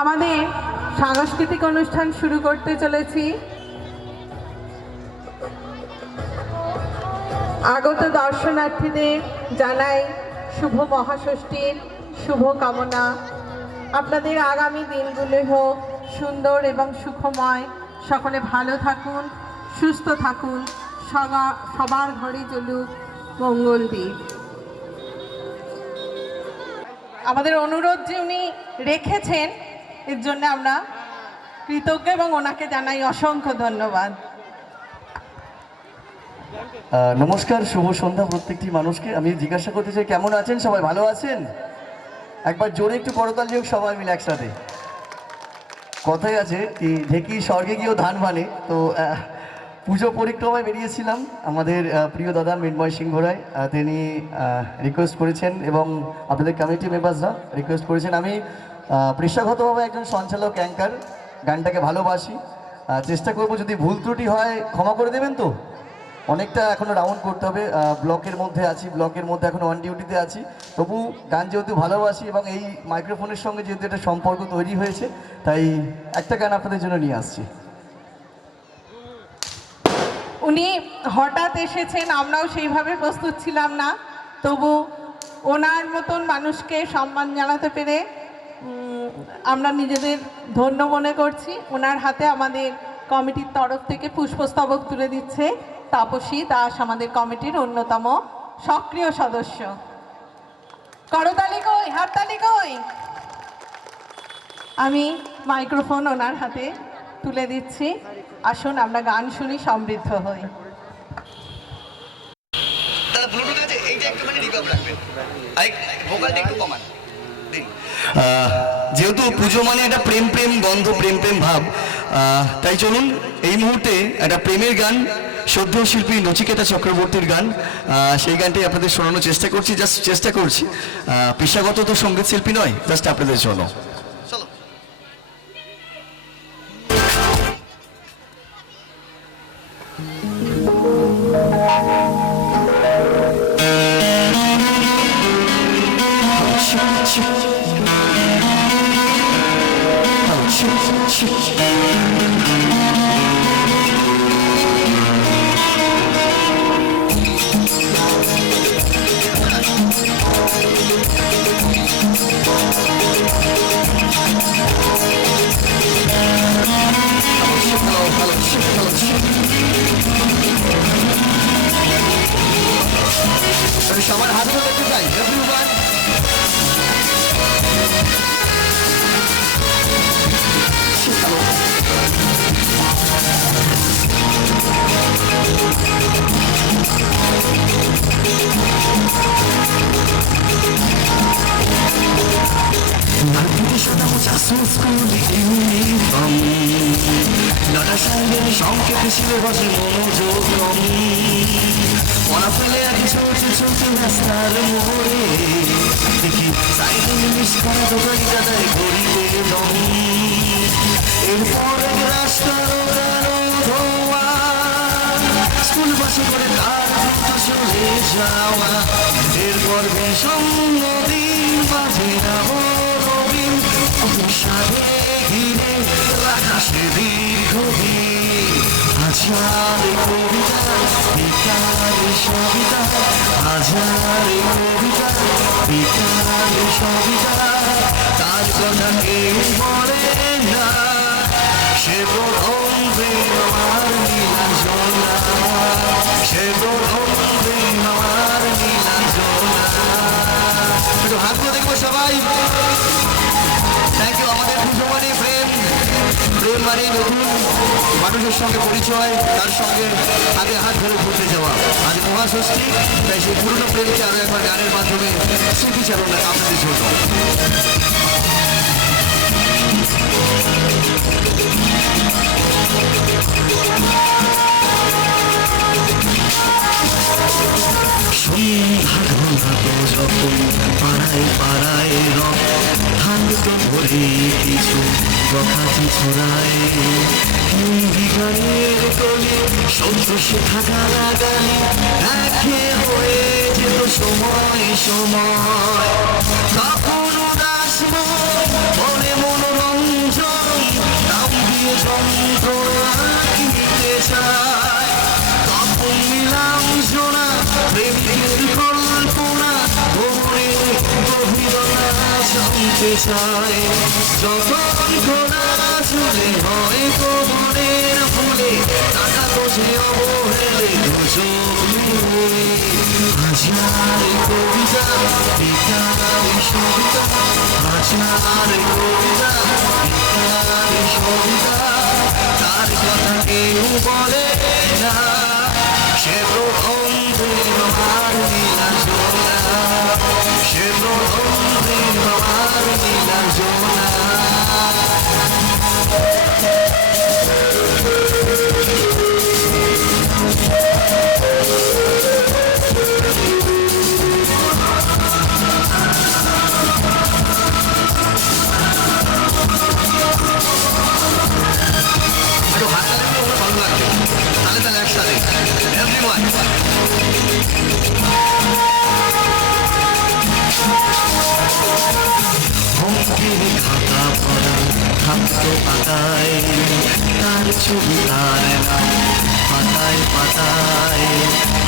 আমাদের সাংস্কৃতিক অনুষ্ঠান শুরু করতে চলেছি। আগত দর্শনার্থীদের জানাই শুভ মহাষষ্ঠীর শুভ কামনা। আপনাদের আগামী দিনগুলো হোক সুন্দর এবং সুখময়। সকলে ভালো থাকুন, সুস্থ থাকুন, সবার ঘরে জ্বলুক মঙ্গল দ্বীপ। আমাদের অনুরোধ যে উনি রেখেছেন, এর জন্য আমরা কৃতজ্ঞ এবং ওনাকে জানাই অসংখ্য ধন্যবাদ। নমস্কার, শুভ সন্ধ্যা প্রত্যেকটি মানুষকে। আমি জিজ্ঞাসা করতে চাই, কেমন আছেন সবাই? ভালো আছেন? একবার জোরে একটু করতাল দিও সবাই মিলে একসাথে। কথাই আছে কি, ঢেকি স্বর্গে গিয়েও ধান ভানে। তো পুজো পরিক্রমায় বেরিয়েছিলাম, আমাদের প্রিয় দাদা মৃন্ময় সিংহ রায় তিনি রিকোয়েস্ট করেছেন এবং আপনাদের কমিটি মেম্বার্সরা রিকোয়েস্ট করেছেন। আমি পেশাগতভাবে একজন সঞ্চালক, অ্যাঙ্কার, গানটাকে ভালোবাসি। চেষ্টা করব, যদি ভুল ত্রুটি হয় ক্ষমা করে দেবেন। তো অনেকটা এখনও রাউন্ড করতে হবে, ব্লকের মধ্যে আছি, ব্লকের মধ্যে এখন অন ডিউটিতে আছি। তবু গান যেহেতু ভালোবাসি এবং এই মাইক্রোফোনের সঙ্গে যেহেতু একটা সম্পর্ক তৈরি হয়েছে, তাই একটা গান আপনাদের জন্য নিয়ে আসছি। উনি হঠাৎ এসেছেন, আমরাও সেইভাবে প্রস্তুত ছিলাম না, তবু ওনার মতন মানুষকে সম্মান জানাতে পেরে আমরা নিজেদের ধন্য মনে করছি। ওনার হাতে আমাদের কমিটির তরফ থেকে পুষ্পস্তবক তুলে দিচ্ছে তাপসী দাস, আমাদের কমিটির অন্যতম সক্রিয় সদস্য। করতালি কই, হাততালি কই। আমি মাইক্রোফোন ওনার হাতে তুলে দিচ্ছি। আসুন আমরা গান শুনি, সমৃদ্ধ হই। যেহেতু পুজো মানে একটা প্রেম প্রেম গন্ধ, প্রেম প্রেম ভাব, তাই চলুন এই মুহূর্তে একটা প্রেমের গান, শ্রদ্ধেয় শিল্পী নচিকেতা চক্রবর্তীর গান, সেই গানটি আপনাদের শোনানোর চেষ্টা করছি। জাস্ট চেষ্টা করছি, পেশাগত তো সঙ্গীত শিল্পী নয়, জাস্ট আপনাদের জন্য। সবার হাত ধরে চাই এভরিওয়ান। সংকেতে শিলে বসে মনোযোগ কম, মনা ফেলে আগে চলছে চলছে রাস্তার মোড়ে, দেখি সাইডে নিমিশ করা দোকানি দাদায় গরিবে দম, এরপরে রাস্তার ওড়ানো ধোয়া, স্কুল বাসে করে তার চলে যাওয়া, এরপর ভীষণ নদীর মাঝে রবিন সাথে ঘিরে আকাশে দীর্ঘদিন, হাজারে কবিতা বিকারে সবিতা, হাজারে কবিতা বিকারে সবিতা, তার কথা কেউ বলে না, সে প্রথম প্রেম আমার নীলাঞ্জনা, সে প্রথম প্রেম আমার নীলাঞ্জনা। একটু হাত করে দেখবো সবাই। Thank you. আমাদের পুজো মানে প্রেম, প্রেম মানে নতুন মানুষের সঙ্গে পরিচয়, তার সঙ্গে হাতে হাত ধরে ঘুরতে যাওয়া। আজ মহাষষ্ঠী, তাই সেই পুরনো প্রেমকে আরো একবার গানের মাধ্যমে স্মৃতিচারণ আপনাদের জন্য। যখন পাড়ায় পাড়ায় রং হাত ধরে কিছু বকাতি ছড়ায়, হিন্দি গানের কলি সহ্য শেখা গানা গানে একে হয়ে যেত সময় সময়, তখন উদাস মনে মনোরঞ্জন নাম দিয়ে যন্ত্রণা কিনতে চায়, তখন নিলাম শোনা প্রেমের কল্পনা ওরে গভীরতা জানতে চায়, যখন ঘোড়া চলে হয় কোমরের ফুলে টাকা বসে অবহেলে হাজারে কবিতা বিকারে সবিতা, হাজারে কবিতা বিকারে সবিতা, তার কথা কেউ বলে না, সে প্রথম প্রেম আমার নীলাঞ্জনা, সে প্রথম প্রেম আমার নীলাঞ্জনা। একটু হাত তালে ভালো লাগবে, তালে তালে একসাথে এভরিওয়ান। খাতা পড়া থাকতো পাতায়, তার ছবি তার পাতায় পাতায়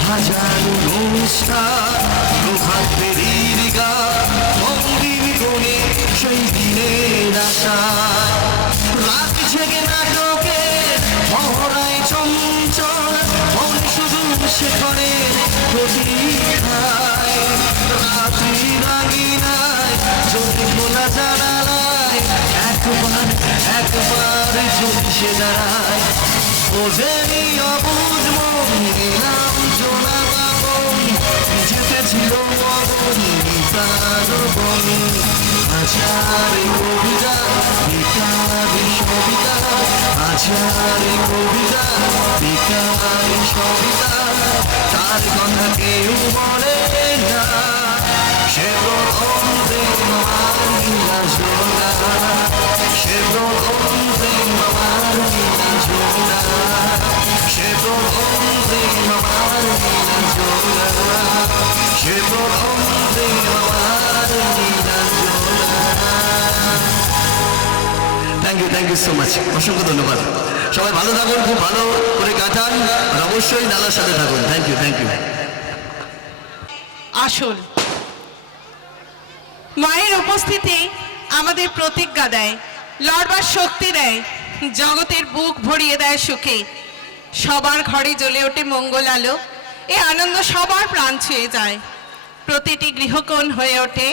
হাজারো অনুষ্ঠান প্রভাত ফেরির গান মন্দির কোণে সেই দিনের আশায় রাত জেগে নাটকে মহড়ায় চঞ্চল মন শুধু সেখানে প্রতীক্ষায় রাত্রি রাঙিনায় যদি খোলা জানালায় একবার যদি সে দাঁড়ায় বোঝেনি অবুঝ মন নিলাম জোনা বাবন যেতেছিল মগন তার বন আচারে কবিতা বিকারি সবিতা আচারে কবিতা বিকারি সবিতা তার কথা কেউ বলে না সে প্রথম প্রেম আমার নীলা জোড়া সে প্রথম প্রেম আমার নীলা জোড়া সে প্রথম প্রেম আমার নীলা জোড়া সে প্রথম প্রেম আমার নীলা জোড়া। থ্যাংক ইউ সো মাচ, অসংখ্য ধন্যবাদ। সবাই ভালো থাকুন, খুব ভালো করে কাটান, আর অবশ্যই দাদার সাথে থাকুন। Thank you. আসল মায়ের উপস্থিতি আমাদের প্রতিজ্ঞা দেয়, লড়বার শক্তি দেয়, জগতের বুক ভরিয়ে দেয় সুখে, সবার ঘরে জ্বলে ওঠে মঙ্গল আলো, এ আনন্দ সবার প্রাণ ছুঁয়ে যায়, প্রতিটি গৃহকোণ হয়ে ওঠে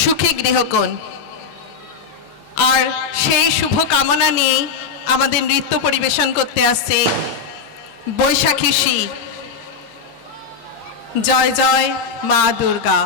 সুখী গৃহকোণ। আর সেই শুভ কামনা নিয়েই আমাদের নৃত্য পরিবেশন করতে আসছে বৈশাখী শ্রী। জয় জয় মা দুর্গা।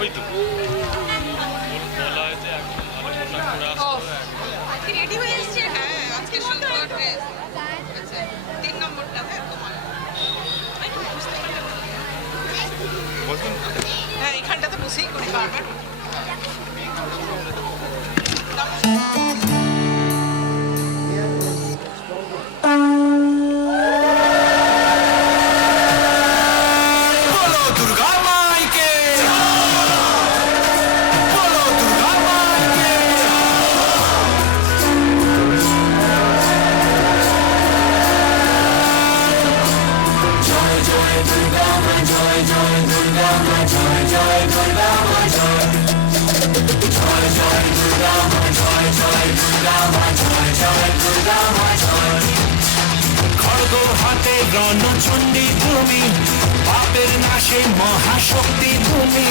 ওই তো বলা হয়েছে একদম ভালো করে আসতে রেডি হয়ে এসছে। হ্যাঁ, আজকে সুন্দর ড্রেস। আচ্ছা, 3 নম্বরটা হ্যাঁ তোমার। আমি বুঝতে পারলাম। বলুন হ্যাঁ, এখানটাতে বসেই করি বারবার। খড়গ হাতে রণচণ্ডী তুমি, পাপের নাশে মহাশক্তি তুমি।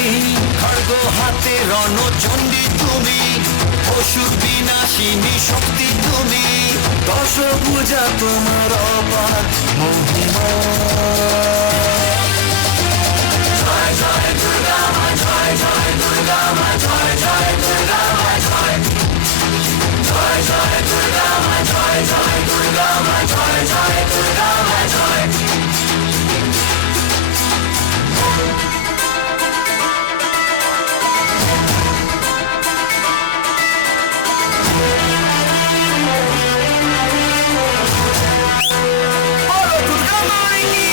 খড়গ হাতে রণচণ্ডী তুমি, অসুর বিনাশিনী শক্তি তুমি। দশভুজা তোমার অপার মহিমা। জয় জয় দুর্গা মা, জয় জয় দুর্গা মা, জয় জয় দুর্গা মা, জয় জয় জয় দুর্গা মা, জয় জয় দুর্গা মা, জয় জয় দুর্গা মা, জয়। বলো দুর্গা মাইনি,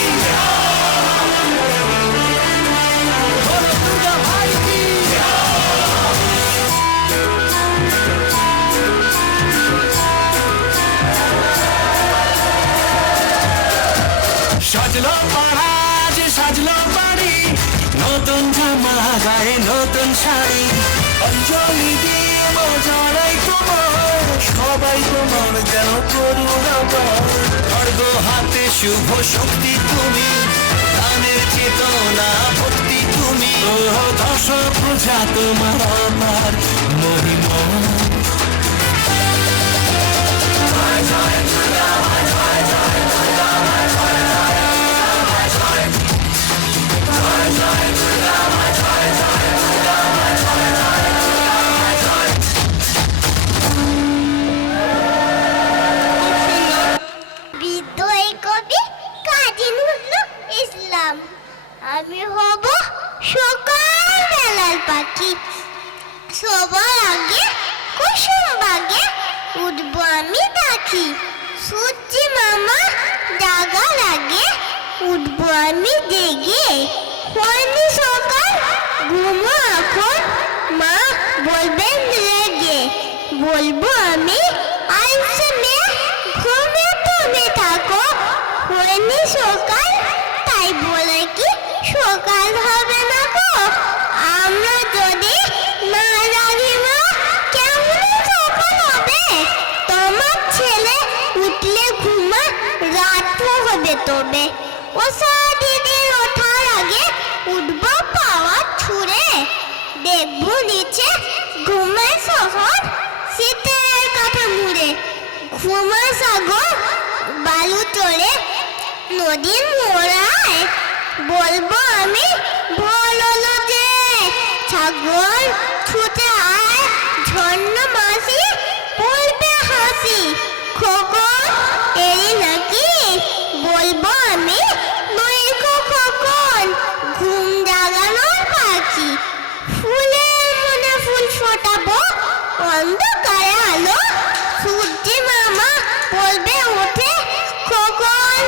বলো দুর্গা মাইনি। সাজলো পাড়া যে সাজলো বাড়ি, নতুন জামা গায়ে নতুন শাড়ি, অঞ্জলি দিয়ে মজারাই তোমার, সবাই তোমার যেন করুণা পায়। খড়গ হাতে শুভ শক্তি তুমি, গানের চেতনা ভক্তি তুমি। ও দশ পূজা তোমার আমার মহিমা। জয় জয় দুর্গা মা, জয় জয় দুর্গা মা, জয় জয় দুর্গা মা, জয় জয় জয় দুর্গা মা, জয় জয় দুর্গা মা, জয় জয় দুর্গা মা, জয়। বিদ্রোহী কবি কাজী নজরুল ইসলাম। আমি হব সকাল বেলার পাখি, সবার আগে কুসুম বাগে উঠবো আমি ডাকি। পাখি সূর্যি মামা জাগার আগে উঠবো আমি জেগে হয়নি সকাল ঘুমো এখন মা বলবেন রেগে বলবো আমি আইসে মেয়ে ঘুমে তুমি থাকো হয়নি সকাল তাই বলে কি সকাল হবে না গো আমরা যদি না জানি মা কেমন সকাল হবে তোমার ছেলে উঠলে ঘুমা রাতও হবে তবে ও দিদির ওঠার আগে উঠবো পাওয়া ছুঁড়ে দেখবো নিচে ঘুমায় শহর শীতের কাঠা মুড়ে ঘুমায় সাগর বালু চড়ে নদীর মোড়ায় বলবো আমি বলো যে ছাগল ছুটে আয় ঝর্ণ মাসি বলবে হাসি খোকন এই নাকি বলবো আমি নইকো খোকন ঘুম জাগানোর পাখি ফুলের মনে ফুল ফোটাবো অন্ধকারে আলো সূর্যি মামা বলবে উঠে খোকন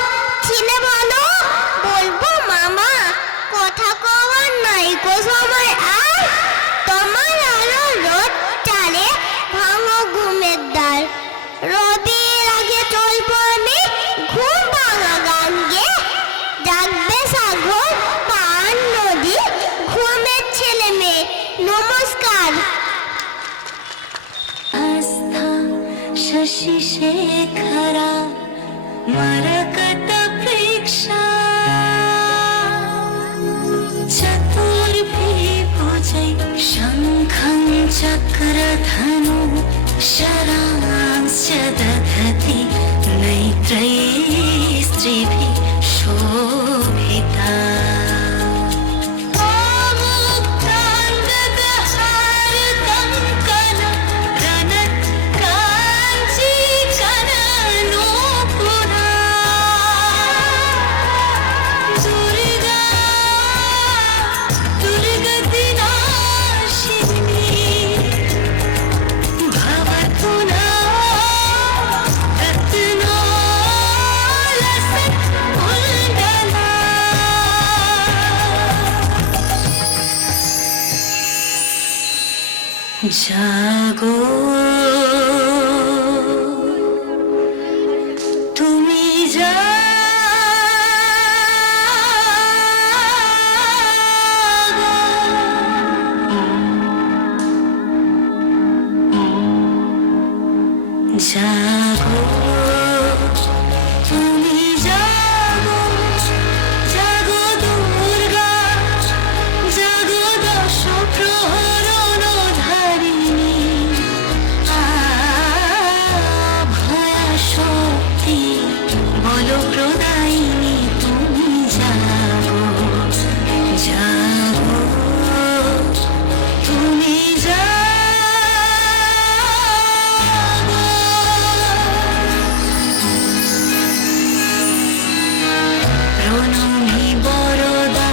ছিলে বলো বলবো মামা কথা কওয়ার নাইকো সময় আর তোমার আলো রোদ চালে ভাঙো ঘুমের দ্বার রবির আগে চলবো আমি ঘুম ভাঙা গান গেয়ে ডাকবে সাগর পান নদী ঘুমের ছেলে মেয়ে নমস্কার आस्था शशि शेखरा मरकत प्रेक्षा चतुर्भि भुजै शङ्खं चक्रधनु शरांश्च दधति नेत्रैः स्त्रिभिः शोभिता জাগো তুমি জাগো তুমি জাগো জাগো দুর্গা জাগো দশ প্রহরণ ধারিণী ভয়া শক্তি বল প্রদায়িনী তুমি জাগো জাগো তুমি জাগো প্রণমী বরদা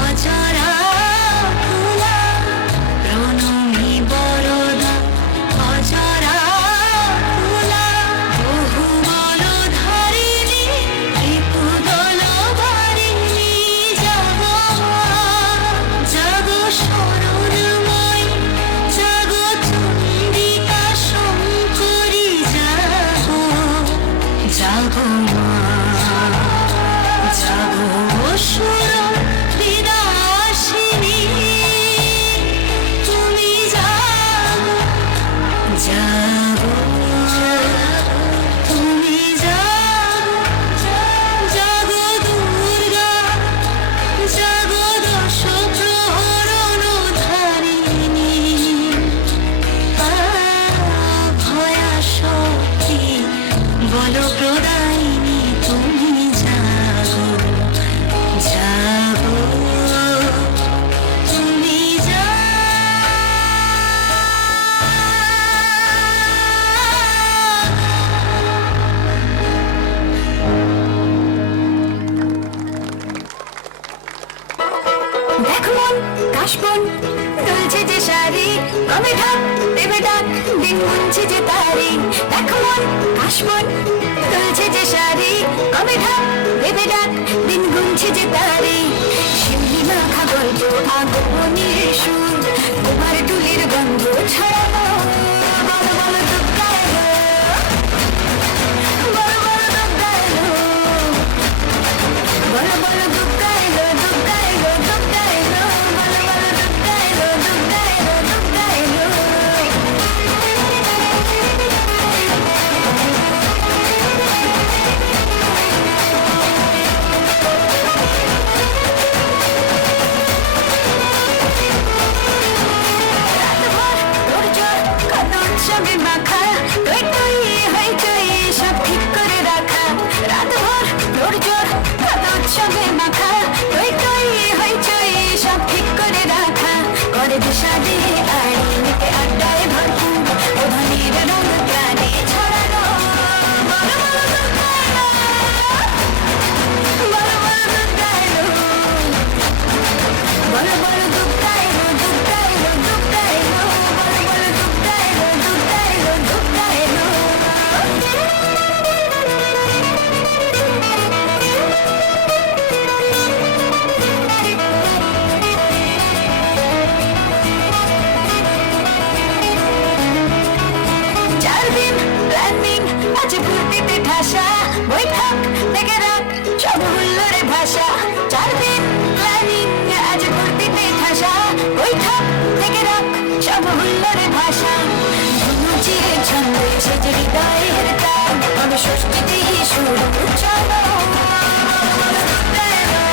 অজরা ফুলা প্রণমী বরদা অজরা ফুলা বহু বল ধারিণী ত্রিপুদল বারিণী জাগো জাগো শরণময়ী জাগো চণ্ডিকা শঙ্করী জাগো জাগো মা জাগো সুর বিনাশিনী তুমি জাগো জাগো তুমি জাগো জাগো দুর্গা জাগো দশ প্রহরণ ধারিণী ভয়া শক্তি বল প্রদায়িনী তুমি জাগো জাগো তুমি দেখ মন কাশবন তুলছে যে শাড়ি কবে ঢাক দেবে ডাক দিন গুনছে যে তারি দেখো মন কাশবন তুলছে যে শাড়ি কবে ঢাক দেবে ডাক দিন গুনছে যে তারি শিউলি মাখা গল্প আগমনের সুর তোমার টুলির গন্ধ ছড়ানো বলো বলো দুর্গা এলো বলো বলো দুর্গা এলো বলো বলো দুর্গা এলো দুর্গা এলো দুর্গা এলো বলো বলো দুর্গা এলো দুর্গা এলো দুর্গা এলো রাতভর তোর জোর কত উৎসবে মাখা টই টই হইচই সব ঠিক করে রাখা রাতভর তোর জোর কত উৎসবে মাখা টই টই হইচই সব ঠিক করে রাখা করে দিশাদি আড়িতে আড্ডায় ভরপুর ওধানির রঙ প্রাণে ছড়ানো বলো বলো দুর্গা এলো বলো বলো দুর্গা এলো বলো বলো দুর্গা এলো দুর্গা এলো দুর্গা এলো বলো বলো দুর্গা এলো দুর্গা এলো দুর্গা এলো চার দিন প্ল্যানিং আছে ভর্তিতে ঠাসা বৈঠক থেকে রাখ সব হুল্লোড়ে ভাষা চার দিন প্ল্যানিং আছে ভর্তিতে ঠাসা বৈঠক থেকে রাখ সব হুল্লোড়ে ভাষা ধনুচির ছন্দে সেজে হৃদয়ের তান তবে ষষ্ঠীতেই শুরু চলো বলো দুর্গা এলো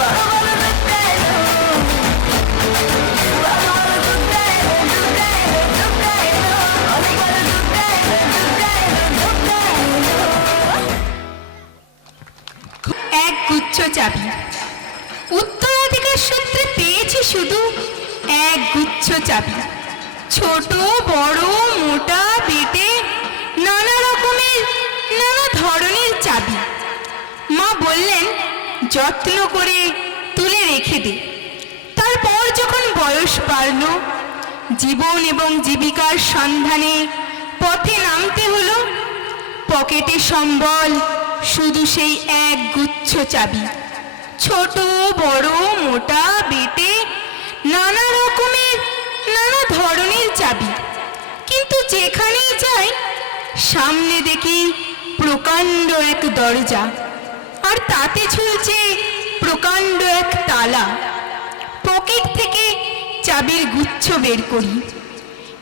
বলো বলো দুর্গা এলো বলো বলো দুর্গা এলো দুর্গা এলো দুর্গা এলো বলো বলো দুর্গা এলো দুর্গা এলো দুর্গা এলো এক গুচ্ছ চাবি উত্তরাধিকার সূত্রে পেয়েছি শুধু এক গুচ্ছ চাবি ছোট বড় মোটা বেটে নানা রকমের নানা ধরনের চাবি মা বললেন যত্ন করে তুলে রেখে দে তারপর যখন বয়স বাড়ল জীবন এবং জীবিকার সন্ধানে পথে নামতে হলো পকেটে সম্বল শুধু সেই এক গুচ্ছ চাবি ছোট বড় মোটা বেটে নানা রকমের নানা ধরনের চাবি কিন্তু যেখানেই যাই সামনে দেখি প্রকাণ্ড এক দরজা আর তাতে ঝুলছে প্রকাণ্ড এক তালা পকেট থেকে চাবির গুচ্ছ বের করি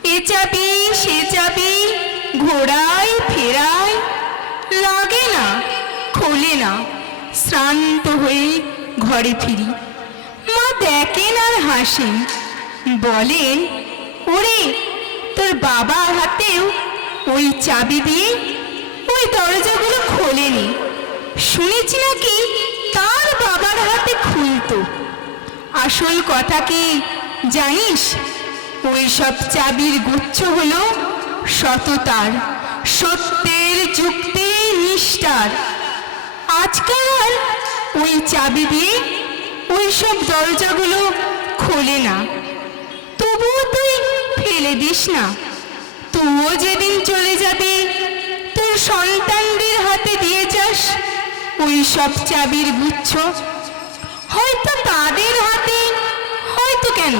এ চাবি সে চাবি ঘোরায় ফেরায় লাগে না খোলে না শ্রান্ত হয়ে ঘরে ফিরি মা দেখেন আর হাসেন বলেন ওরে তোর বাবা হাতেও ওই চাবি দিয়ে ওই দরজাগুলো খোলেনি শুনেছি নাকি তার বাবার হাতে খুলতো আসল কথা কি জানিস ওই সব চাবির গুচ্ছ হলো সততার সত্যের যুক্তি নিষ্ঠার আজকাল আর ওই চাবি দিয়ে ওই সব দরজাগুলো খোলে না তবুও তুই ফেলে দিস না তুইও যেদিন চলে যাবি তোর সন্তানদের হাতে দিয়ে যাস ওই সব চাবির গুচ্ছ হয়তো তাদের হাতে হয়তো কেন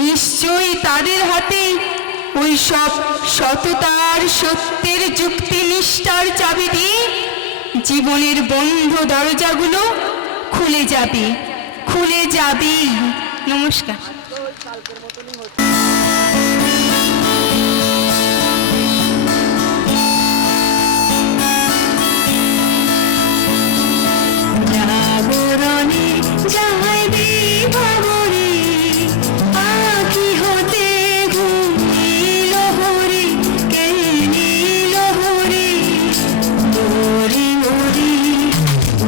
নিশ্চয়ই তাদের হাতে ওই সব সততার সত্যের যুক্তি নিষ্ঠার চাবি দিয়ে জীবনের বন্ধ দরজাগুলো খুলে যাবে খুলে যাবেই নমস্কার জাগরণে যাহাই বিভাবরে আঁখি হতে ঘুম নীল হরে কে নীল হরে ওরে ওরে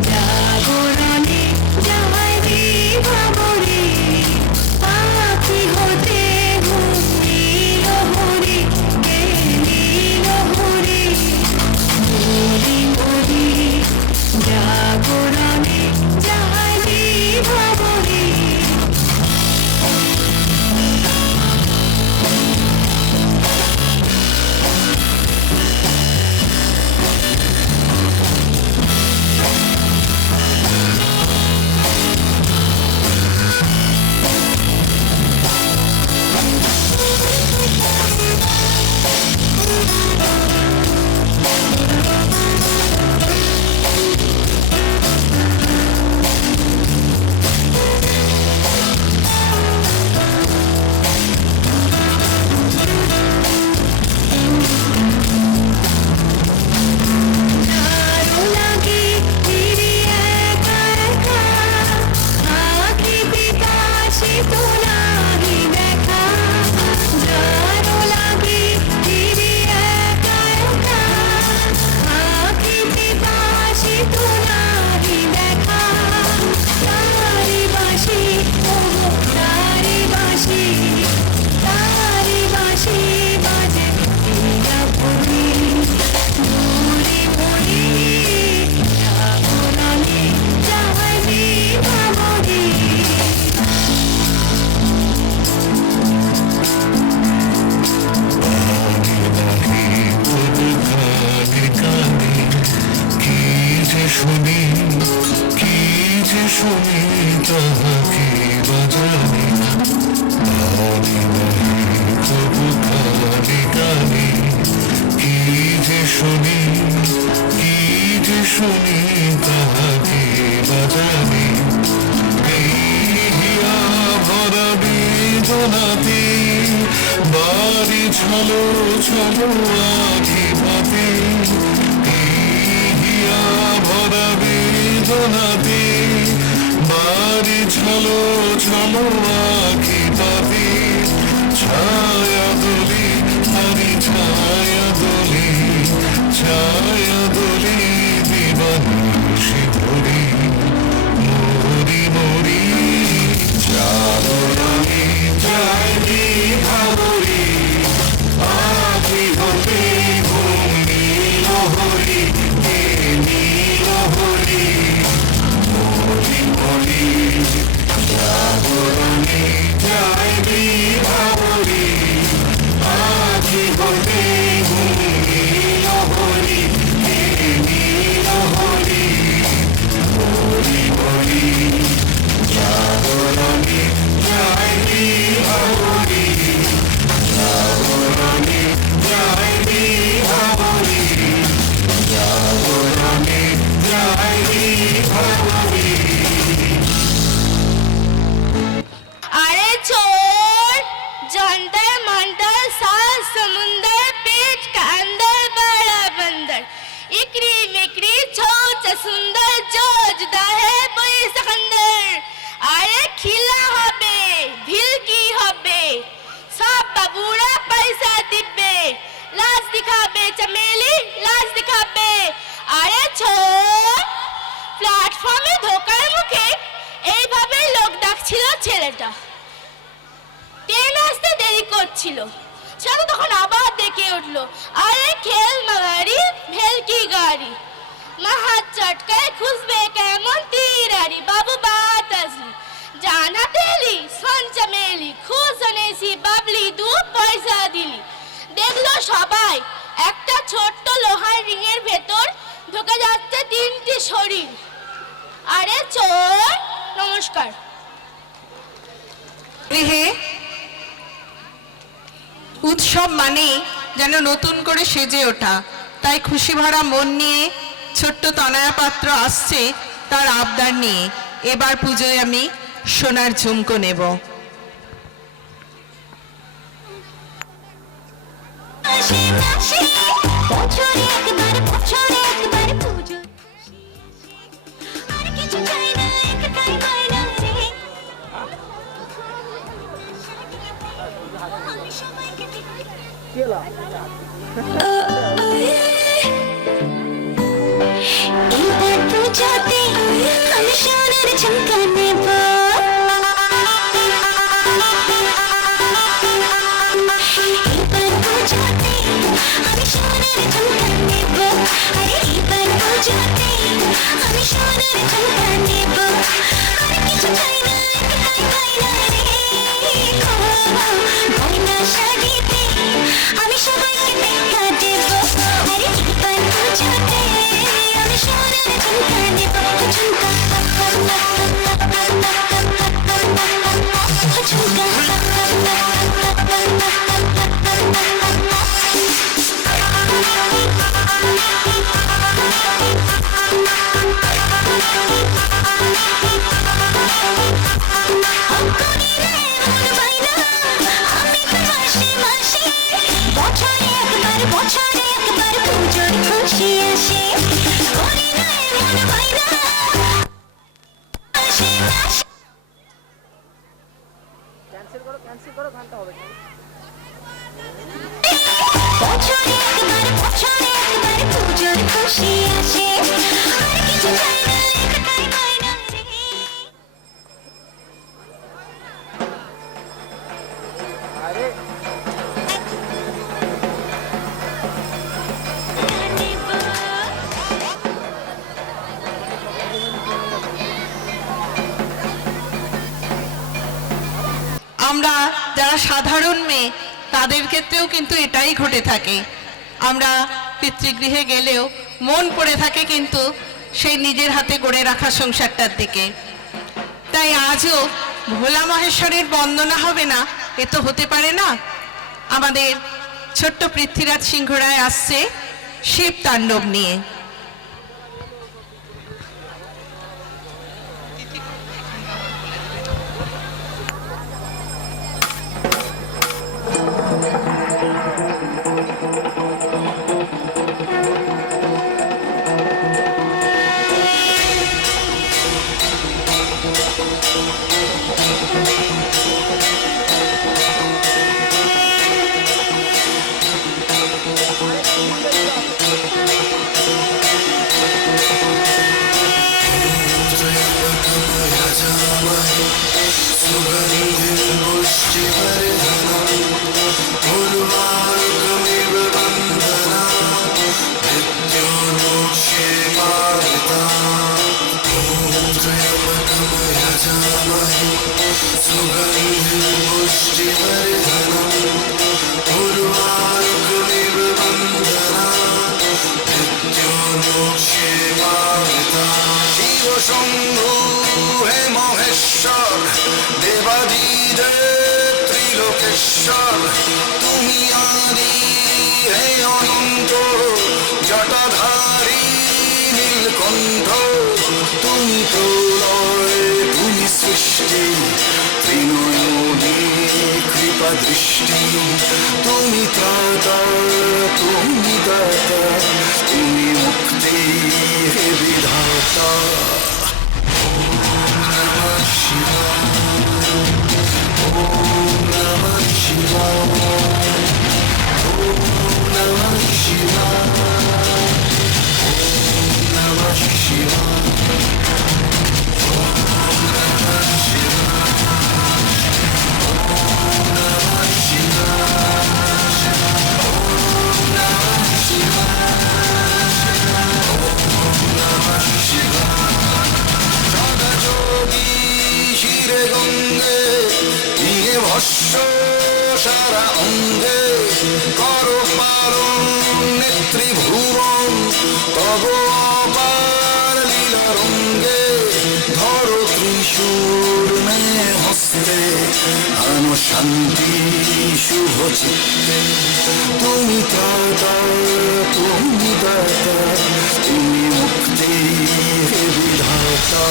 জাগরণে যাহাই বিভাবরে আঁখি হতে তোলারি দেখা তারি বাঁশি ও তারি বাঁশি বাজে ইয়া ভরি ভরি ভরি জাগরণে যাইনি ভাবরি শুনি কি যে শুনি তাহাকে বাজানি আনি নাহি তবু খানি কানি কি যে শুনি কি যে শুনি তাহাকে বাজানি হিয়া ভরা বেদনাতে বাড়ি ছলো ছলো আখি পাতে ভরা বেদনাতে বাড়ি ছলো ছলো আখি পাতে ছায়া দোলে হরি ছায়া দোলে দিবানিশি ধরি মরি মরি জাগরণে যাইনি ভাবরি আখি হতে ঘুম নীল হরি জাগরণে যাইনি ভাবরি আখি হতে ঘুম নীল হরি নীল হরি হরি হরি জাগরণে যাইনি ভাবরি জাগরণে যাইনি ভাবরি জাগরণে যাইনি ভাবরি अरे चोर जंतर मंतर सात समुंदर पेट का अंदर बड़ा बंदर इकरी मिकरी छोटा सुंदर जो जुदा है कोई सकंदर अरे खिला হবে ভিলকি হবে সব বাবুরা পয়সা দিবে লাজ দিখাবে চমেলি লাজ দিখাবে আরে চোর প্ল্যাটফর্মে ঢোকার মুখে এইভাবে লোক ডাকছিল ছেলেটা ট্রেন আসতে দেরি করছিল সেটা তখন আবার ডেকে উঠলো আরে খেল মাগারি ভেলকি গাড়ি মা হাত চটকায় খুঁজবে কেমন তীরারি বাবু বাত আসলি জানা তেলি সন চমেলি খুশ নেছি বাবলি দু পয়সা দিলি দেখলো সবাই একটা ছোট্ট লোহার রিংয়ের ভেতর ঢোকা যাচ্ছে তিনটি শরীর আরে চোর নমস্কার গৃহে উৎসব মানে যেন নতুন করে সেজে ওঠা তাই খুশি ভরা মন নিয়ে ছোট্ট তনয়া পাত্র আসছে তার আবদার নিয়ে এবার পুজোয় আমি সোনার ঝুমকো নেব পুজোতে আমি সোনার ঝুমকা নেব এবার পুজোতে আমি সোনার ঝুমকা নেব আরে এবার পুজোতে আমি সোনার ঝুমকা নেব আর কিছু চাই না গয়না শাড়িতে আমি সবাইকে দেখা দেব আরে এবার পুজোতে আমি সোনার ঝুমকা নেব ঝুমকা ঝুমকা আমরা যারা সাধারণ মেয়ে তাদের ক্ষেত্রেও কিন্তু এটাই ঘটে থাকে। আমরা পিতৃগৃহে গেলেও মন পড়ে থাকে কিন্তু সেই নিজের হাতে গড়ে রাখা সংসারটার দিকে। তাই আজও ভোলা মহেশ্বরের বন্দনা হবে না, এ তো হতে পারে না। আমাদের ছোট্ট পৃথ্বীরাজ সিংহ রায় আসছে শিব তাণ্ডব নিয়ে। শম্ভু হে মহেশ্বর দেবাদিদেব ত্রিলোকেশ্বর, তুমি আদি হে অনন্ত জটাধারী নীলকণ্ঠ, তুমি প্রলয় তুমি সৃষ্টি ত্রিনয়নী কৃপা দৃষ্টি, তুমি ত্রাতা তুমি দাতা তুমি মুক্তি হে বিধাতা। শিরে গঙ্গে দিয়ে ভস্য সারা অঙ্গে, কর পারণ নেত্রী ভুবন তব অপার লীলা রঙ্গে, ধর ত্রিশূর মে হস্তে আনো শান্তি শুভ চিত্তে, তুমি ত্রাতা তুমি দাতা তুমি মুক্তি হে বিধাতা।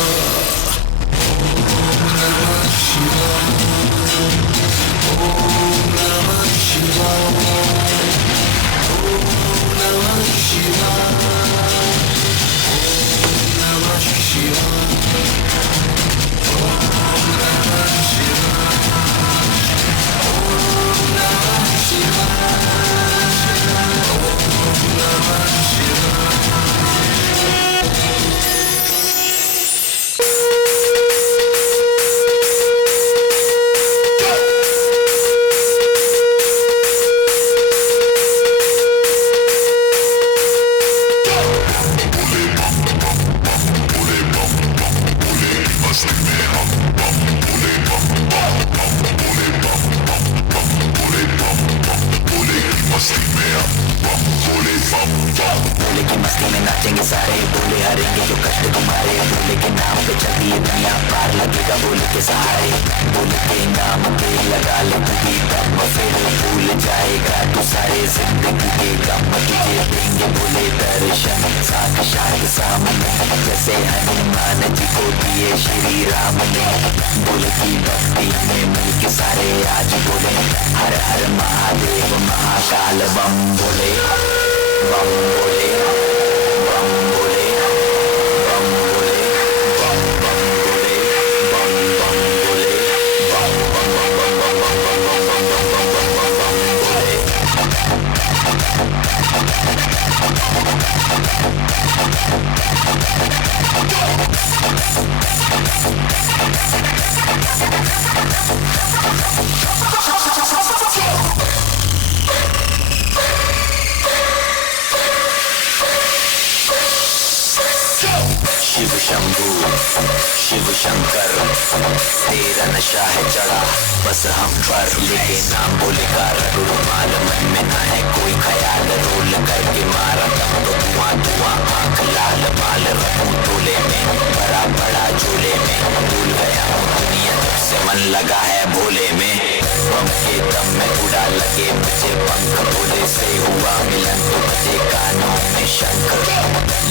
शिव शंभू शिव शंकर तेरा नशा है चढ़ा बस हम पर लेके नाम बोलेगा रुमाल मन में ना है कोई ख्याल रोल करके मारा दम तो धुआं धुआं आंख लाल माल रखूं दूल्हे में बड़ा बड़ा झूले में भूल गया हूँ दुनिया जब से मन लगा है भोले में बम के दम में उड़ा लगे मुझे पंख भोले से हुआ मिलन तो बजे कानों में शंख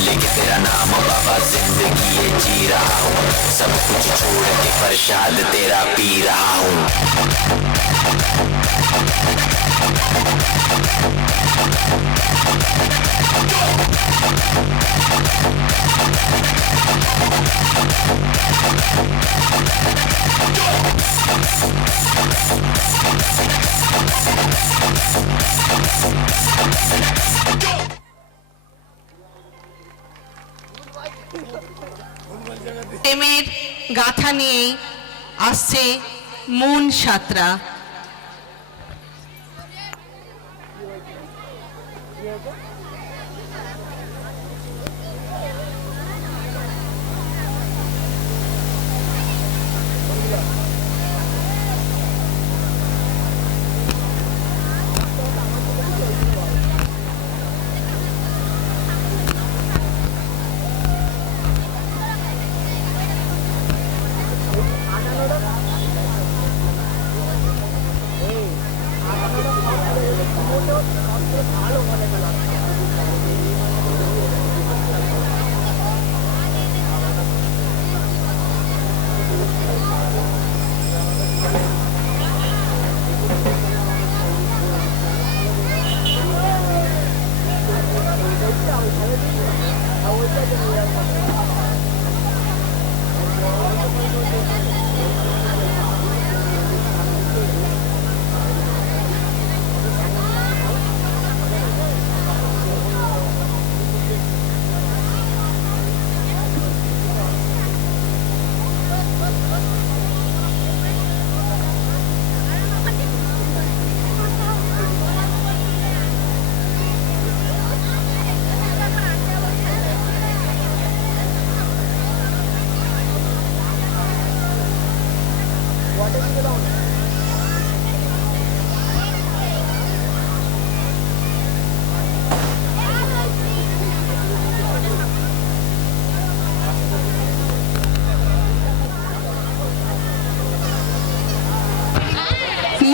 लेके तेरा नाम बाबा जिंदगी ये जी रहा हूँ सब कुछ छोड़ के प्रसाद तेरा पी रहा हूँ প্রেমের গাথা নিয়ে আসছে মন সাঁতরা।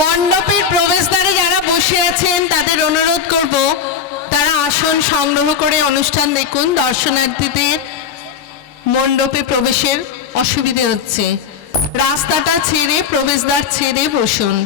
মণ্ডপের প্রবেশদ্বারে যারা বসে আছেন তাদের অনুরোধ করব তারা আসন সংগ্রহ করে অনুষ্ঠান দেখুন। দর্শনার্থীদের মণ্ডপে প্রবেশের অসুবিধে হচ্ছে, রাস্তাটা ছেড়ে প্রবেশদ্বার ছেড়ে বসুন।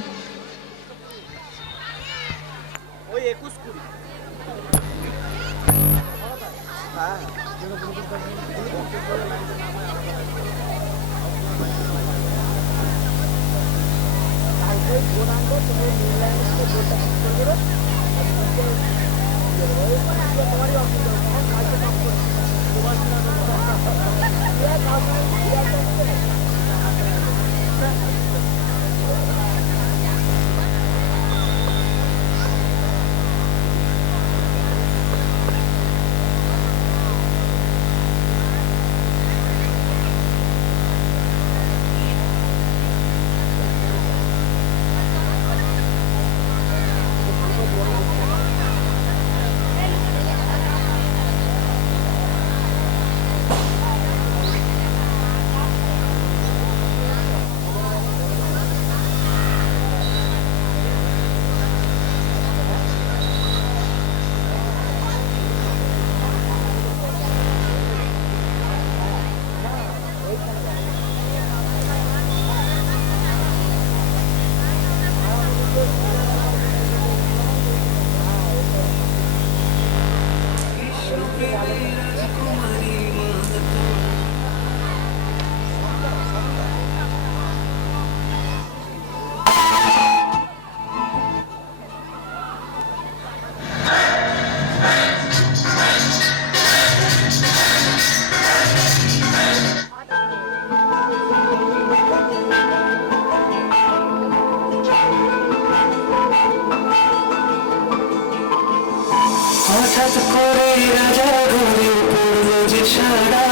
হঠাৎ করে রাজা ঘরে পড়লো যে সারা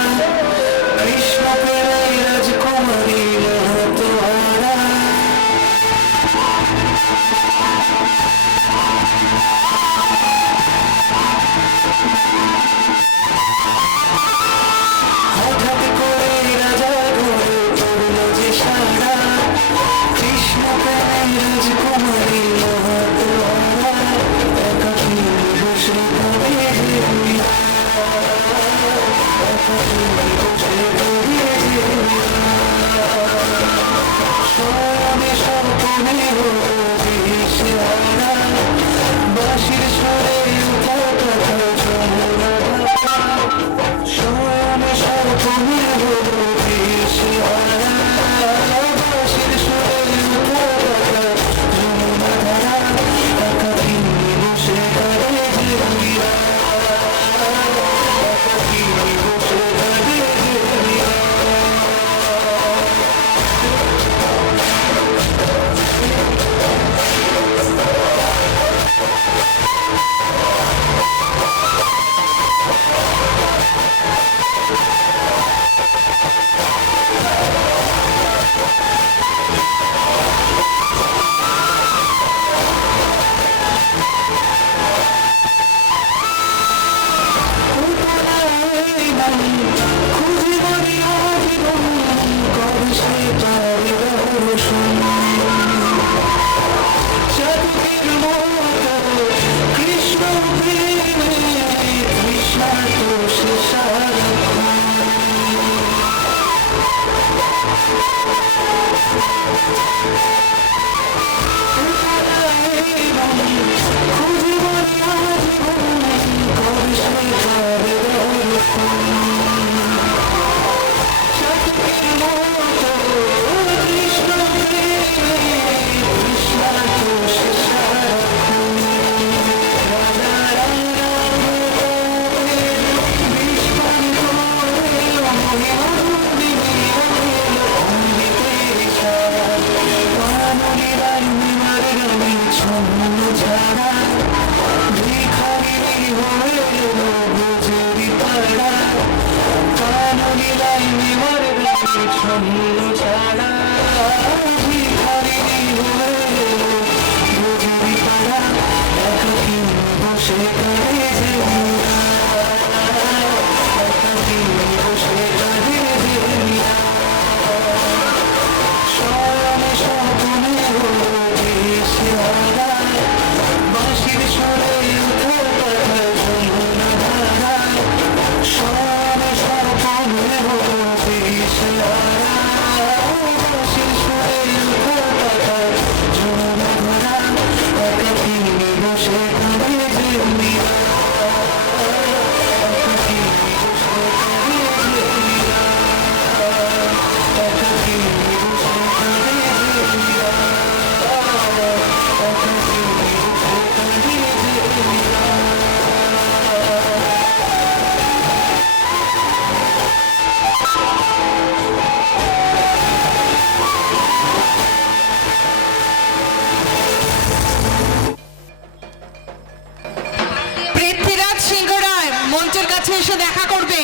পৃথ্বীরাজ সিংহ রায় মঞ্চের কাছে এসে দেখা করবে।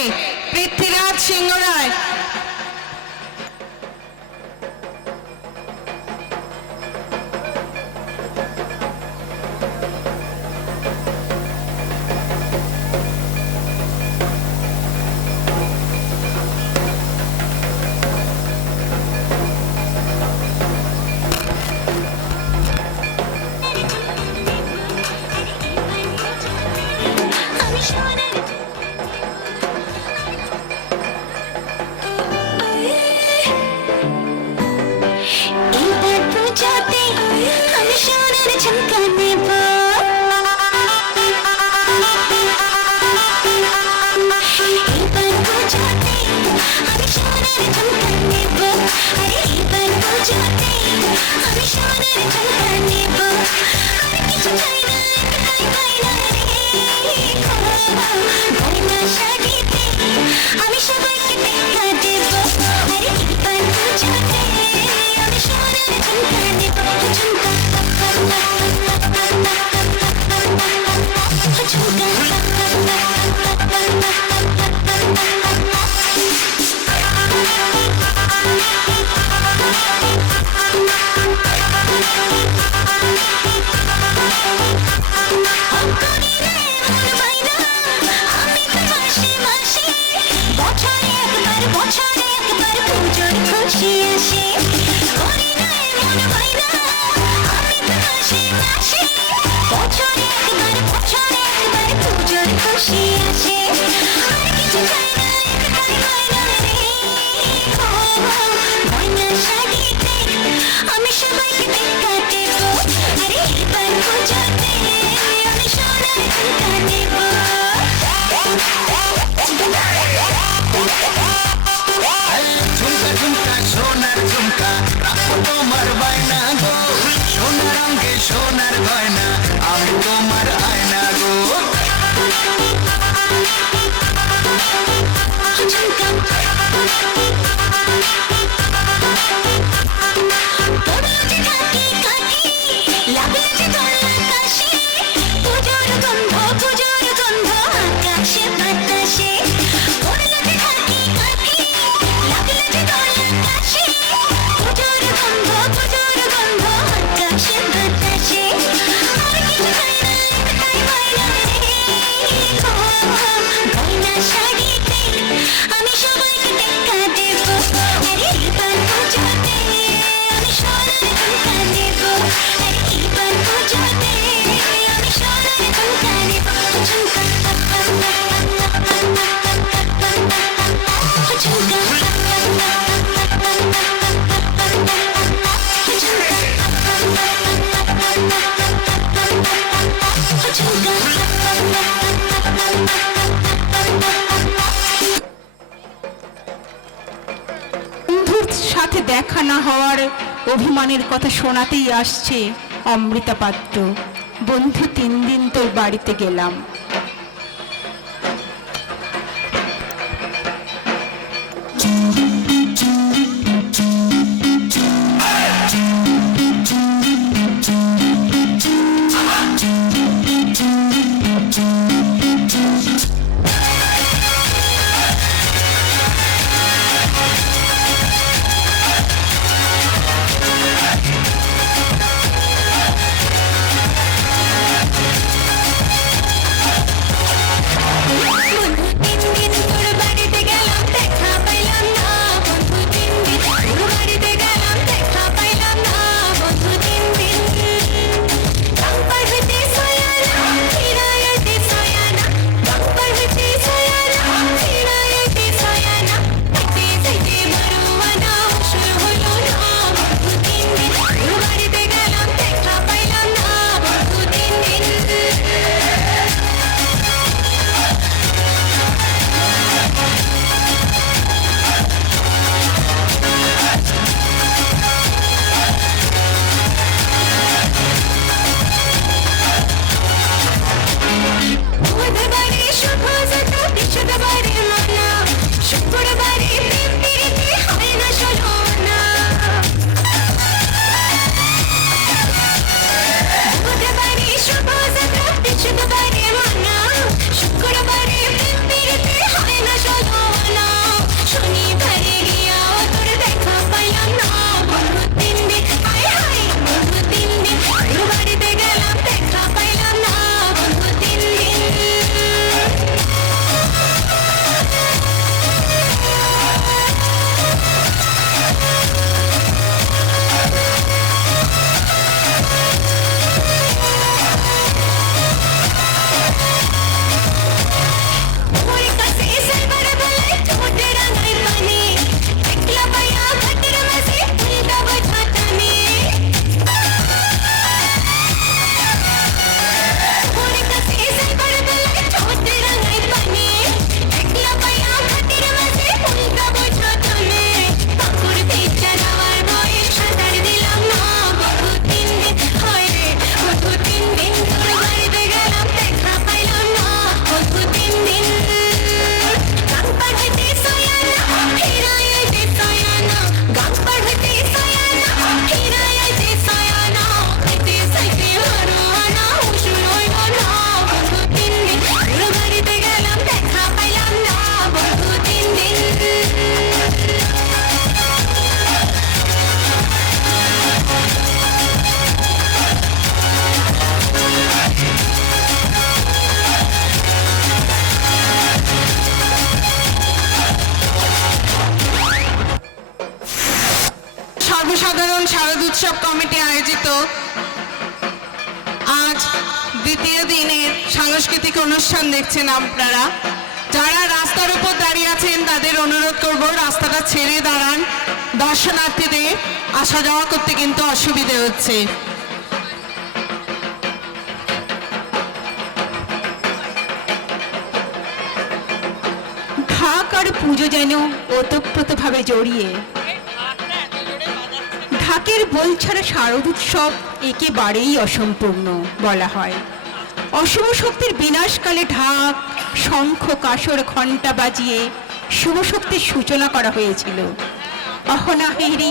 পৃথ্বীরাজ সিংহ রায়। আমি সোনার ঝুমকা পড়লো যে ঢাকি কাঠি লাগলো যে দোলা কাশি পুজোর গন্ধ আকাশে বাতাসে পড়লো যে ঢাকি কাঠি লাগলো যে দোলা কাশি পুজোর গন্ধ আকাশে বাতাসে আর কিছু চাই না তাই বাইরে গয়না শাড়িতে আমি সবাইকে দেখা দেব আরে এবার পুজোতে আমি সোনার ঝুমকা নেব আরে এবার পুজোতে আমি সোনার ঝুমকা নেব ঝুমকা বন্ধুর সাথে দেখা না হওয়ার অভিমানের কথা শোনাতেই আসছে অমৃতা পাত্র। বন্ধু 3 দিন তোর বাড়িতে গেলাম। সর্বসাধারণ শারদ উৎসব কমিটি আয়োজিত আজ দ্বিতীয় দিনের সাংস্কৃতিক অনুষ্ঠান দেখছেন আপনারা। যারা রাস্তার উপর দাঁড়িয়ে আছেন তাদের অনুরোধ করব রাস্তাটা ছেড়ে দাঁড়ান, দর্শনার্থীদের আসা যাওয়া করতে কিন্তু অসুবিধে হচ্ছে। ঢাক আর পুজো যেন ওতপ্রোতভাবে জড়িয়ে। ঢাকের বল ছাড়া শারদ উৎসব একেবারেই অসম্পূর্ণ বলা হয়। অশুভ শক্তির বিনাশকালে ঢাক, শঙ্খ, কাসর, ঘণ্টা বাজিয়ে শুভশক্তির সূচনা করা হয়েছিল। অহনা হেহরি,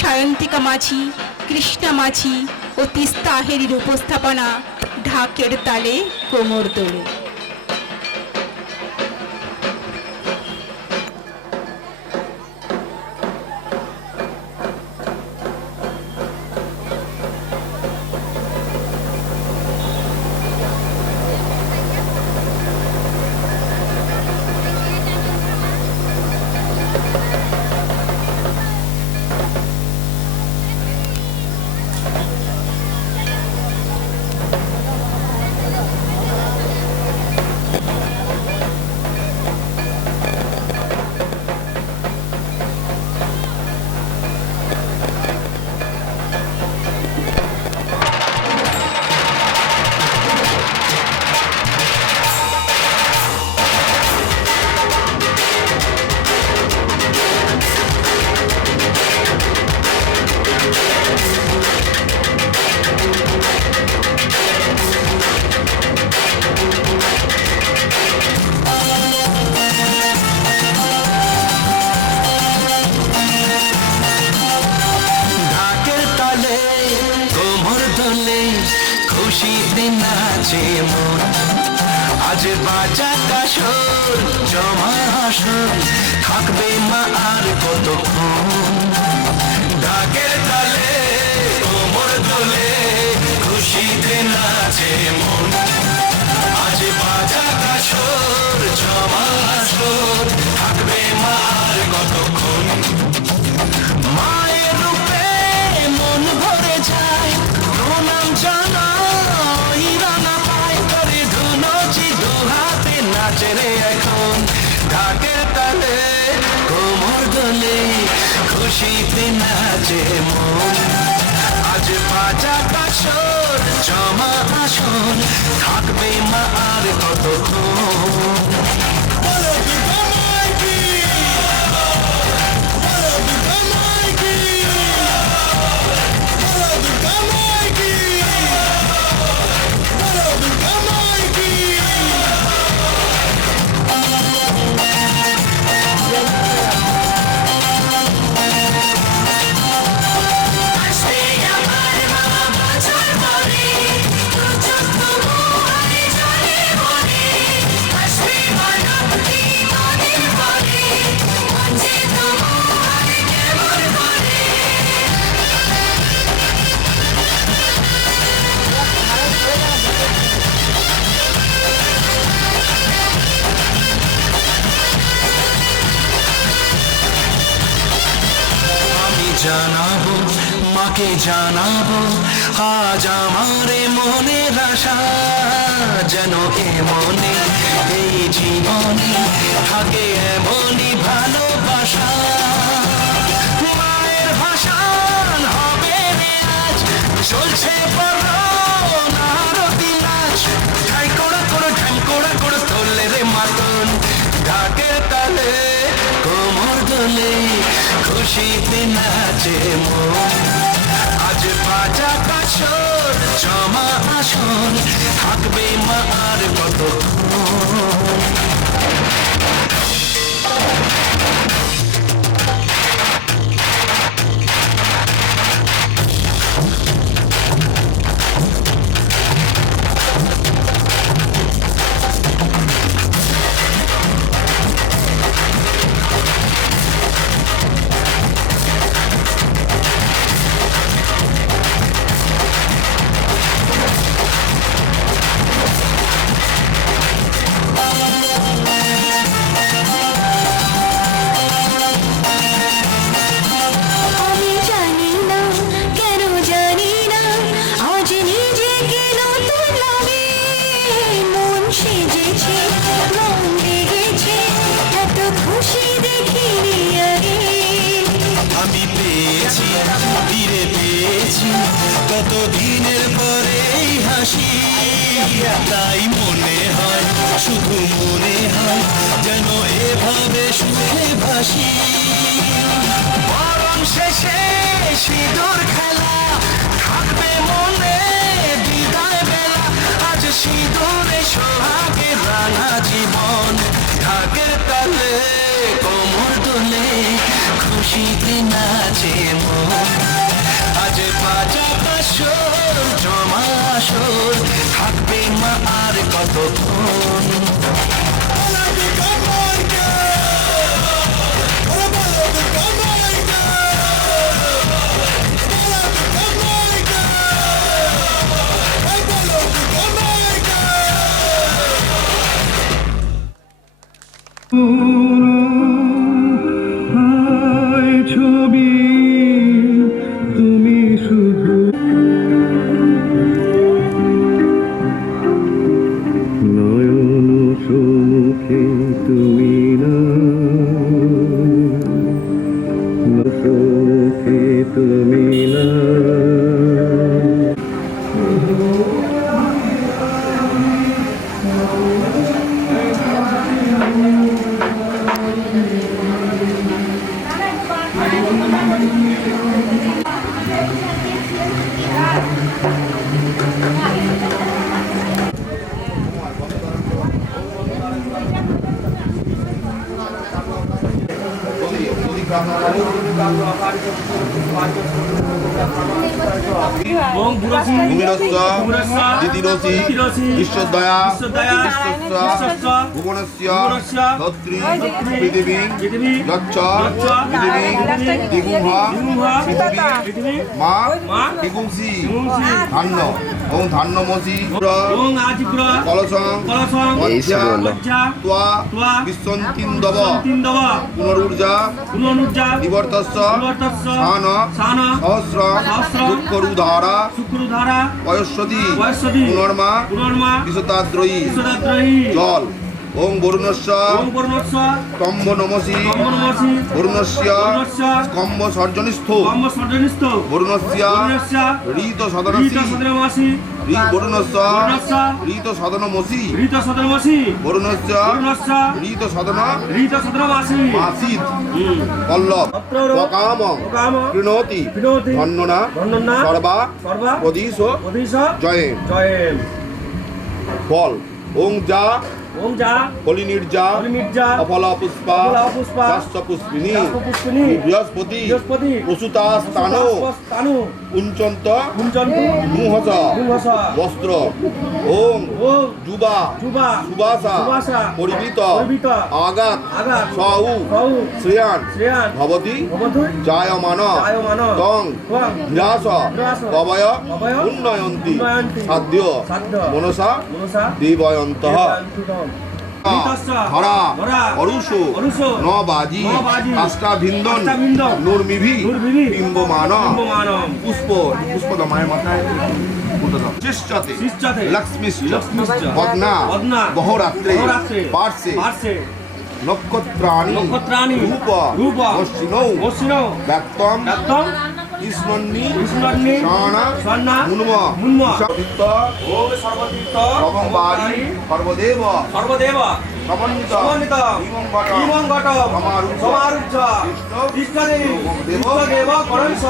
সায়ন্তিকা মাঝি, কৃষ্ণা মাঝি ও তিস্তা হেরির উপস্থাপনা ঢাকের তালে কোমর দোলে। ঢাকের তালে কোমর দোলে খুশিতে নাচে মন, আজ বাজা কাশর জমা আসর থাকবে মা আর কতক্ষণ। ঢাকের তালে কোমর দোলে খুশিতে নাচে মন, আজ বাজা কাশর জমা আসর থাকবে মা আর কতক্ষণ। মায়ের রূপে মন ভরে যায়, প্রণাম জানাই রানা পায় করে ধুনুচি দুহাতে নাচে রে এখন। ঢাকের তালে কোমর দোলে খুশিতে নাচে মন, আজ বাজা কাশর জমা আসর থাকবে মা আর কতক্ষণ। বলো দুর্গা মাই কি, বলো দুর্গা মাই কি, বলো দুর্গা মাই কি, বলো দুর্গা মাই কি। জানাবো মাকে জানাবো আজ আমারে মনের আশা, যেন এমনি এই জীবনে থাকে এমনই ভালোবাসা। মায়ের ভাষণ হবে রে আজ, চলছে বড় নারদী নাচ, ঠাই কোড়া কোড়া ঢাম কোড়া কোড়া তোলে রে মাতন। ঢাকের তালে কোমর দোলে খুশিতে নাচে মন, আজ বাজা কাশর জমা আসর থাকবে মা আর কতক্ষণ। কত দিনের পরে হাসি, তাই মনে হয় শুধু মনে হয় যেন এভাবে সুখে ভাসি। বরণ শেষে সিঁদুর খেলা থাকবে মনে বিদায় বেলা, আজ সিঁদুরে সোহাগে রাঙা জীবন। ঢাকের তালে খুশিতে নাচে মন আজ বাজা বাসর জমা আসর থাকবে মা আর কতক্ষণ ছবি তুমি শুধু নয়ন সম্মুখে তুমি না সম্মুখে তুমি না ভূমিরস্য দিতিরসি বিশ্বদয়া বিশ্বস্য ভুবনস্য ধত্রী পৃথিবী যচ্ছ পৃথিবী দিগুহা পৃথিবী মা দিগুংসি ধান্য ওং ধান্যমসি কলসং মধ্যা ত্বা বিশ্বন্তিন্দব পুনরূর্জা নিবর্তস্য স্থান সহস্র শুক্রুধারা পয়স্বতী পুনর্মা বিশতাদ্রয়ী জল ওং বরুণস্য স্তম্ভ নমসি বরুণস্য স্তম্ভ সর্জনিস্থ বরুণস্য ঋত সদনসি বরুণস্য ঋত সদনমসি বরুণস্য ঋত সদন মাসিত পল্লব কাম কৃণোতি ধন্যনা সর্বা প্রদিশ জয়ে ফল ওং যা হলিনির্জা অফলা পুষ্পা শাস্ত্র পুষ্পিনী বৃহস্পতি প্রসূতা স্থান উঞ্চন্ত মুহস বস্ত্র ওং যুবা সুবাসা পরিবৃত আগাত সউ শ্রেয়ান ভবতি জায়মান তং বিরাস কবয় উন্নয়ন্তি সাধ্য মনসা দেবয়ন্তঃ ধরা অরুষ নবাজি কাষ্টাভিন্দন নুর্মিভি বিম্বমান পুষ্প মায়ের মাথায় শিষ্যতে লক্ষ্মীশ্চ পদ্মা বহরাত্রে পার্শ্বে নক্ষত্রাণি রূপ মসৃণৌ ব্যক্তম কৃষ্ণন্নি স্বর্ণা মুন্ম সর্বতীর্থ সর্ববারি সর্বদেব সমন্বিত ইমং ঘট সমারুহ্য ইষ্টদেব গণেশঃ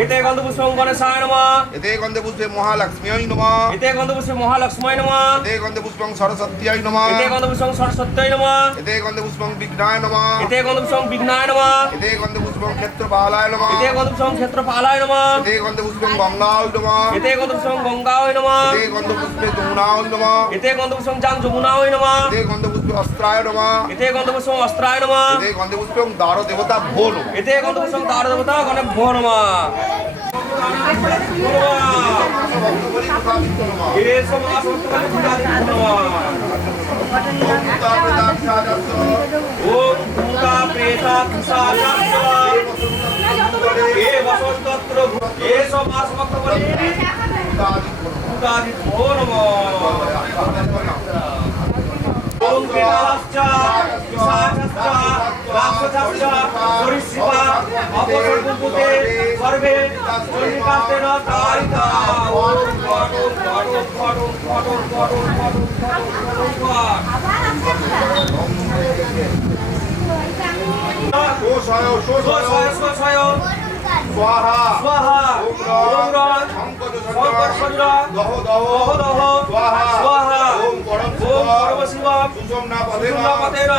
এতে গন্ধপুষ্পং গণেশায় নমঃ এতে গন্ধে পুষ্পে মহালক্ষ্মীয় নমঃ এতে গন্ধপুষ্পে মহালক্ষ্মীয় নমঃ এতে গন্ধে পুষ্পং সরস্বত্যায় নমঃ এতে গন্ধপুষ্পং সরস্বত্যায় নমঃ এতে গন্ধে পুষ্পং বিঘ্নায় নমঃ এতে গন্ধপুষ্পং বিঘ্নায় নমঃ এতে গন্ধে পুষ্পং ক্ষেত্রপালায় নমঃ এতে গন্ধপুষ্পং ক্ষেত্রপালায় নমঃ এতে গন্ধে পুষ্পং গঙ্গায় নমঃ এতে গন্ধপুষ্পং গঙ্গায় নমঃ এতে গন্ধে পুষ্পে যমুনায় নমঃ এতে গন্ধপুষ্পং জাং যমুনায় নমঃ এতে গন্ধে পুষ্পে অস্ত্রায় নমঃ এতে গন্ধপুষ্পং অস্ত্রায় নমঃ এতে গন্ধে পুষ্পং দ্বার দেবতা ভো নমঃ এতে গন্ধপুষ্পং দ্বার দেবতা গণেভ্যো নমঃ ওম ভূতা প্রেতা পিশাচ এ বসন্তত্র এসো মাস ভক্তবলী উদাদি ভো নমঃ ওম কেনালাশ্চা সাহায্যা রাক্ষসাশ্চা পরিশ্রিতা অপসর্গপুতে সর্বে চন্ডিকাস্তেন তারিতা ওম ফটং ফটং ফটং ফটং ফটং ফটং সোষয় স্বাহা স্বাহা ওম রণ শঙ্কর শরীরা দহ দহ দহ স্বাহা স্বাহা ওম পরম ওম পরম শিবম সুষমনা পদেন পদেন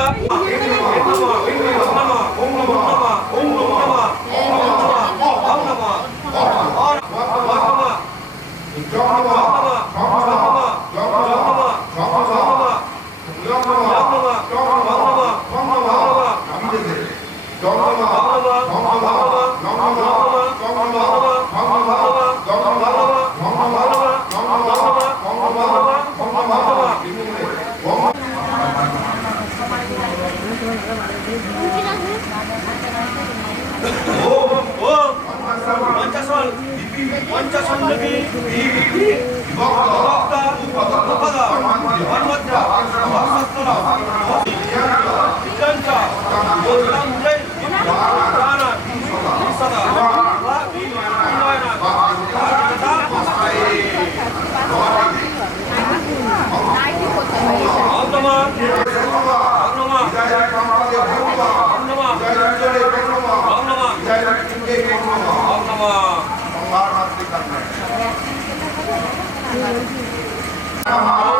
Namo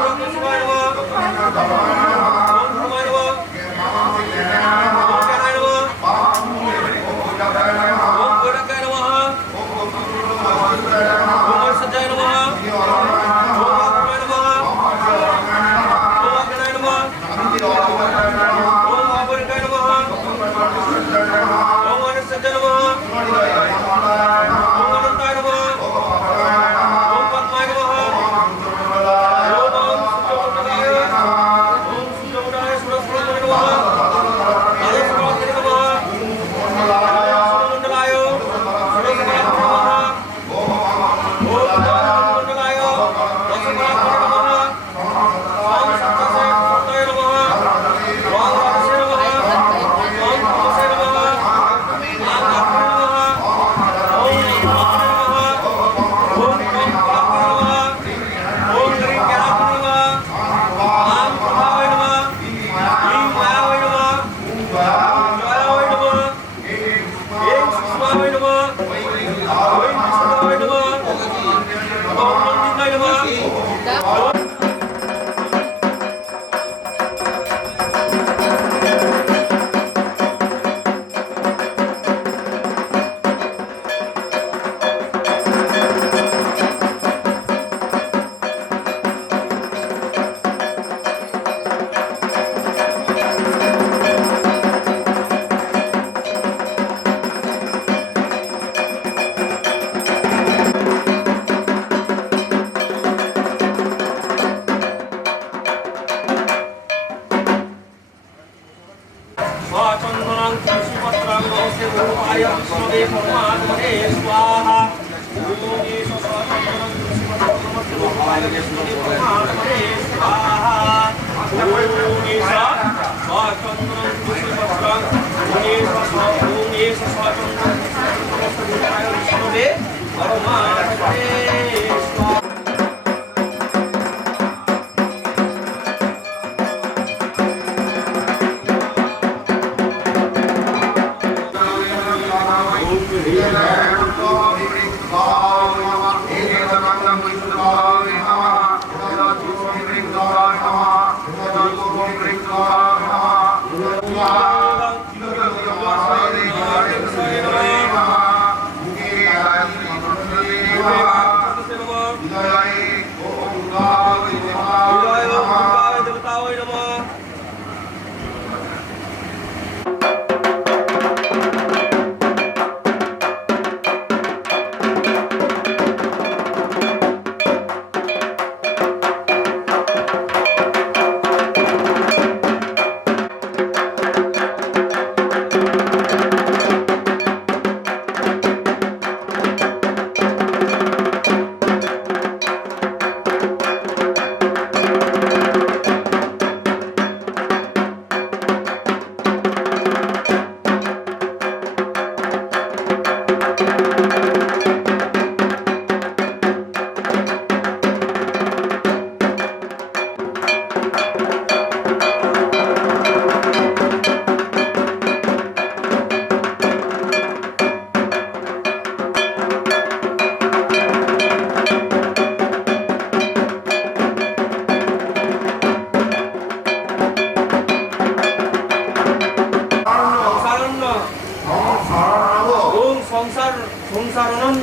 সংসারণ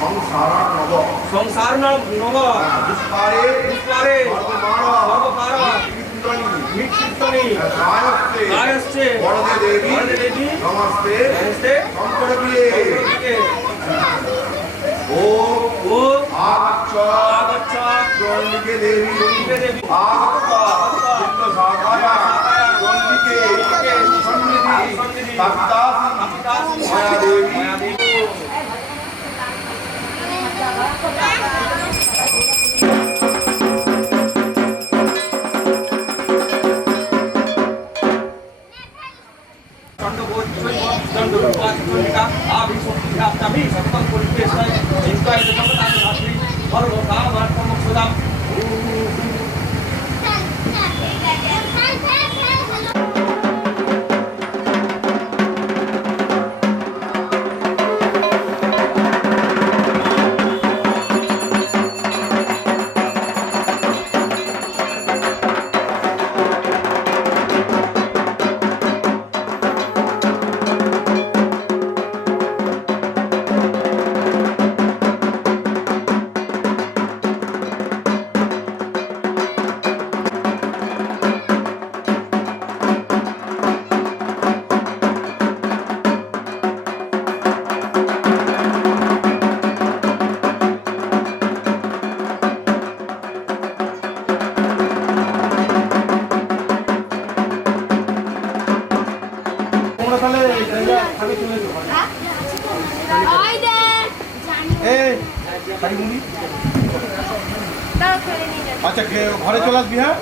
সংসারণ নব সংসারণ নব বিস্তারে বিস্তারে সর্বপার সর্বপার কীর্তনী মৃৎকীর্তনী গায়স্তে গায়স্তে বরদে দেবী বরদে দেবী নমস্তে নমস্তে শঙ্করপ্রিয়ে শঙ্করপ্রিয়ে ও ও আগচ্ছ আগচ্ছ চণ্ডিকে দেবী চণ্ডিকে দেবী আগচ্ছ চিত্ত সাকায়া চণ্ডিকে সন্নিধি তপ্তাসি মায়া দেবী আচ্ছা ঘরে চলে আসবি হ্যাঁ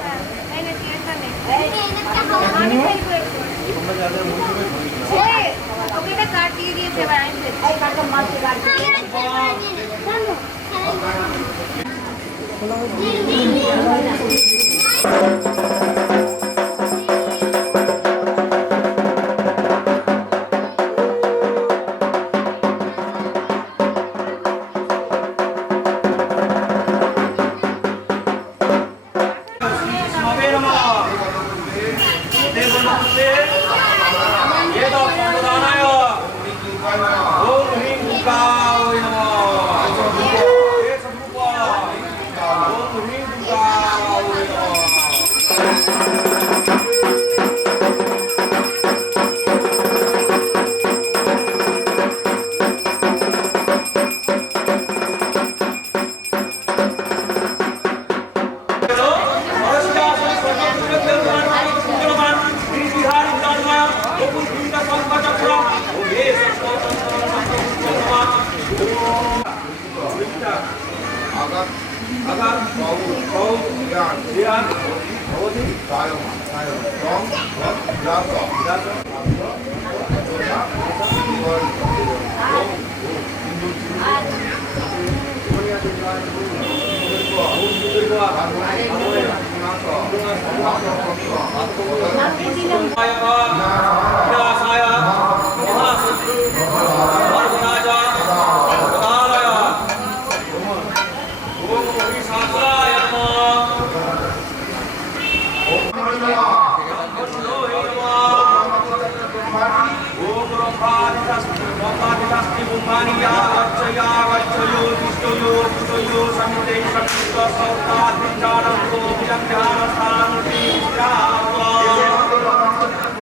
Samite Shakti Sauta Vinjana Ko Vijan Dhana Sthan